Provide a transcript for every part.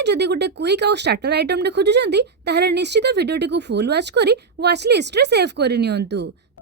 आपने जदि गोटे क्विक आउ स्टार्टर आइटम टे खोजुचंती ताहले निश्चित वीडियोटी को फुल वॉच करी वॉच लिस्ट रे सेव करि नियंतु।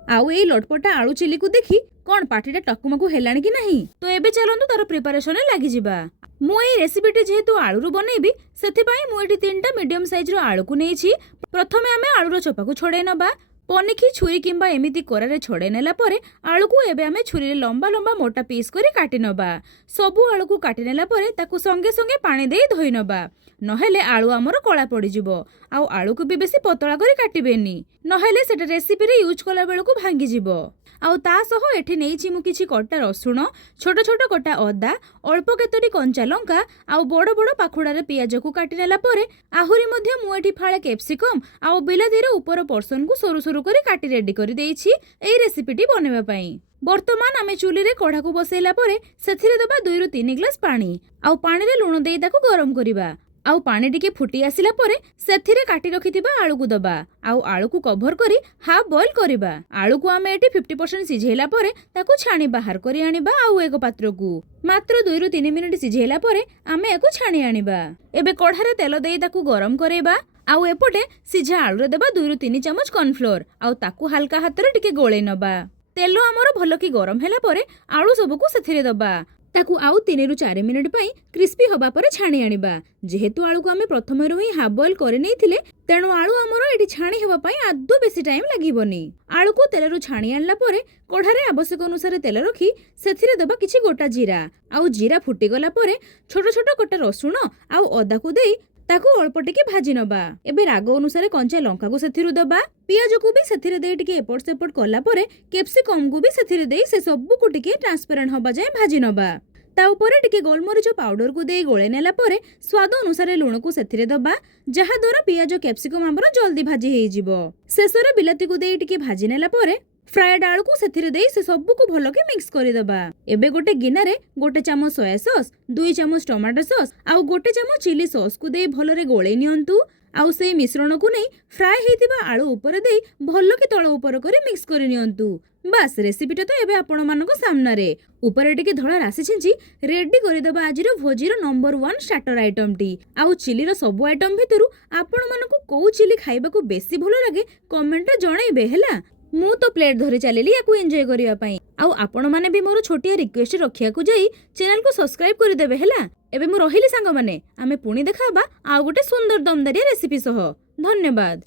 आउ एई लटपटा आलू चिली को देखि कोन पार्टीटा टकुमकु हेलाणी कि नाही तो एबे चलंतु तार प्रिपरेशन रे लागि जिबा। मु एई रेसिपीटी जेहेतु आलू रो बनेबी सेथिपाई मु एठी 3टा मीडियम साइज रो आलू को नेछि। प्रथमे आमे आलू रो चोपा को छोड़े नबा। पनिखी छुरी किंबा एमिति कोरारे छोड़े नेला परे आलू को एबे आमे छुरी रे लंबा लंबा मोटा पीस करी काटी नबा। सबु आलू को काटी नेला परे ताकू संगे संगे पानी देई धोई नबा, नहेले आलू हमर कला पड़ी जिवो। आउ आलू को भी बेसी पतला करी काटिबेनी, नहेले सेटा रेसिपी रे यूज कला बेलू को भांगी जिवो। आउ ता सह एठी नेइछि मु किछि कटा रसुण, छोट छोट कटा अदा, अल्प केतोटी कंचा लंका आउ बड़ बड़ पाखुड़ा रे पियाज को काटी नेला परे आहुरी मध्ये मु एठी फाळे कैप्सिकम आउ बिलाती रे ऊपर पोर्शन को सरू सरू करी काटी रेडी करी देइछि एई रेसिपीटी बनेबा पई। वर्तमान आमे चुली रे कढ़ा को बसैला परे सेथिरे दबा 2 ରୁ 3 ग्लास पानी आउ पानी रे लुण देई ताको गरम करिबा। आउ पानी टिके फुटी आसिला परे सेथिरे काटी रखिथिबा आलू को दबा आउ आलू को कवर करी हाफ बॉईल करिबा। आलू को आमे एटी 50% सिझेला परे ताको छाणी बाहर करी आनिबा आउ एक पात्र को मात्र 2 ରୁ 3 मिनिट सिझेला परे आमे एको छाणी आनिबा। एबे कढ़ारे तेल देई ताको गरम करेबा आउ एपटे सिझा आलू रे देबा 2 ରୁ 3 चमच कॉर्नफ्लोर आउ ताको हल्का हाथ रे टिके गोळे नबा। तेल हमर भलो की गरम हैला परे आलू सबको सेथिरे दबा ताकू आउ 3 ରୁ 4 मिनिट पई क्रिस्पी होबा परे छाणी आनिबा। जेहेतु आलू को आमे प्रथमे रो ही हाफ बॉईल करि नेइथिले तेणु आलू हमर एटी छाणी हेबा पई आदो बेसी टाइम लागिबोनी। आलू को तेल रो छाणी आनला परे कढ़ारे आवश्यक अनुसार तेल रखी सेथिरे दबा किछि गोटा जीरा आउ जीरा फुटी गला परे छोट छोट कटा रसुण आउ अदा को देई ताकू अल्प टिके भाजी नबा। एबे राग अनुसार कंचा लंका को सेथिरु दबा, पियाज को भी सेथिरे देई टिके एपट सेपट कला परे कैप्सिकम को भी सेथिरे देई से सब को टिके ट्रांसपेरेंट होबा जाय भाजी नबा। ता ऊपर टिके गोलमरिच पाउडर को देई गोळे नेला परे स्वाद अनुसार लुण को सेथिरे दबा जहा द्वारा पियाज कैप्सिकम हमर जल्दी भाजी हेई जिवो। शेषरे बिलाती को देई टिके भाजी नेला परे फ्राइड आलू को सेथिरे देई से सब को भलो के मिक्स करि दबा। एबे गोटे गिनारे गोटे चमच सोया सॉस, 2 चमच टमाटो सॉस आउ गोटे चमच चिली सॉस को देई भलो रे गोळे नियंतु आउ से मिश्रण को नहीं फ्राए हेतिबा आलू ऊपर देई भलो के तळ ऊपर करी मिक्स करि नियंतु। बस रेसिपीटा तो एबे आपण मानको सामना रे ऊपर टिके धळा राशि छिंची रेडी करि दबा आजिरो भोजीरो नंबर 1 स्टार्टर आइटम टी। आउ चिली रो सब आइटम भितरु आपण मानको को चिली खाइबा को बेसी भलो लागे कमेंट रे जणाइबे हैला। मु तो प्लेट धरी चलेली याकू एंजॉय करिया पई। आउ आपण माने भी मोर छोटिया रिक्वेस्ट रखिया को जाई चैनल को सब्सक्राइब कर देबे हैला। एबे मु रहिली सांग माने आमे पुणी देखाबा आ गोटे सुंदर दमदारिया रेसिपी सह। धन्यवाद।